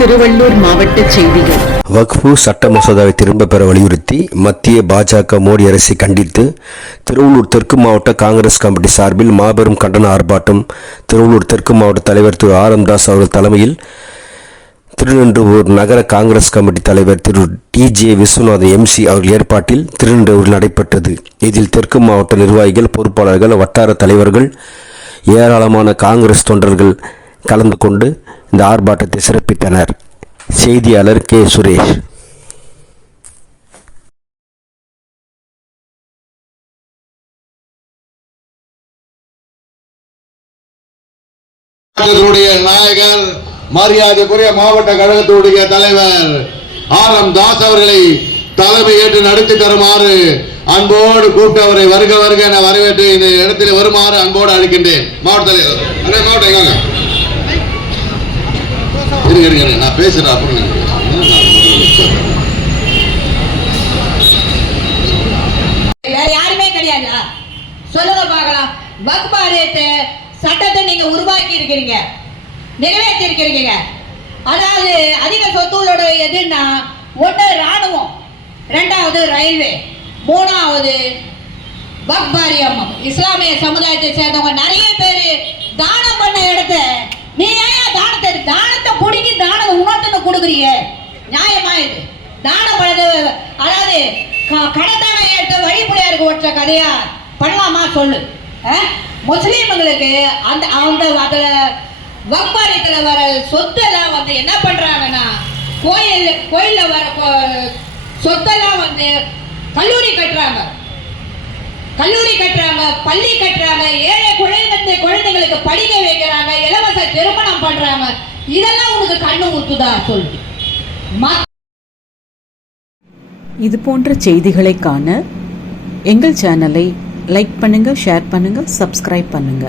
திருவள்ளூர் மாவட்ட செய்திகள். வக்ஃபு சட்ட மசோதாவை திரும்பப் பெற வலியுறுத்தி மத்திய பாஜக மோடி அரசை கண்டித்து திருவள்ளூர் தெற்கு மாவட்ட காங்கிரஸ் கமிட்டி சார்பில் மாபெரும் கண்டன ஆர்ப்பாட்டம் திருவள்ளூர் தெற்கு மாவட்ட தலைவர் திரு ஆரம்தாஸ் அவர்கள் தலைமையில் திருநென்றூர் நகர காங்கிரஸ் கமிட்டி தலைவர் திரு TJ விஸ்வநாதன் MC அவர்கள் ஏற்பாட்டில் திருநென்றூரில் நடைபெற்றது. இதில் தெற்கு மாவட்ட நிர்வாகிகள், பொறுப்பாளர்கள், வட்டார தலைவர்கள், ஏராளமான காங்கிரஸ் தொண்டர்கள் கலந்து கொண்டு இந்த ஆர்ப்பாட்டத்தை சிறப்பித்தனர். செய்தியாளர் K. சுரேஷ். நாயகர் மரியாதைக்குரிய மாவட்ட கழகத்துடைய தலைவர் ஆரம்தாஸ் அவர்களை தலைமை ஏற்று நடத்தி தருமாறு அன்போடு கூப்பிட்டு அவரை வருக வருக என வரவேற்று இந்த இடத்தில் வருமாறு அன்போடு அழைக்கின்றேன். மாவட்ட தலைவர் மாவட்ட நான் பேசுறேன். வேற யாருமே கிடையாது. சொல்லுங்க பார்க்கலாம். வக்ஃப் வாரியத்தை சட்டத்தை நீங்க உருவாக்கி இருக்கிறீங்க, நிறைவேற்றி இருக்கிறீங்க. அதாவது அதிக சொத்துகளோட எதுன்னா ஒன்று ராணுவம், ரெண்டாவது ரயில்வே, மூணாவது வக்ஃப் வாரியம். இஸ்லாமிய சமுதாயத்தை சேர்ந்தவங்க நிறைய பேர் தானம் பண்ண இடத்த நீ ஏன் தானத்தை பிடிக்கி தானத்தை உணர்த்துன்னு கொடுக்குறீங்க? நியாயமா இது? தானம் பண்ணது அதாவது கடத்தான எடுத்த வழிபடியாருக்கு ஓட்ட கதையா பண்ணலாமா சொல்லு? முஸ்லீம்களுக்கு அந்த அதில் வக்ஃப் வாரியத்தில் வர சொத்தெல்லாம் வந்து என்ன பண்றாங்கன்னா கோயிலில் வர சொத்தெல்லாம் வந்து கல்லூரி கட்டுறாங்க, பள்ளி கட்டுறாங்க, ஏழை குழந்தைங்களுக்கு படிக்க வைக்கிறாங்க, இலவச திருமணம் பண்றாங்க. இதெல்லாம் உனக்கு கண்ணு ஊத்துதா சொல்லு? இது போன்ற செய்திகளை காண எங்கள் சேனலை லைக் பண்ணுங்க, ஷேர் பண்ணுங்க, சப்ஸ்கிரைப் பண்ணுங்க.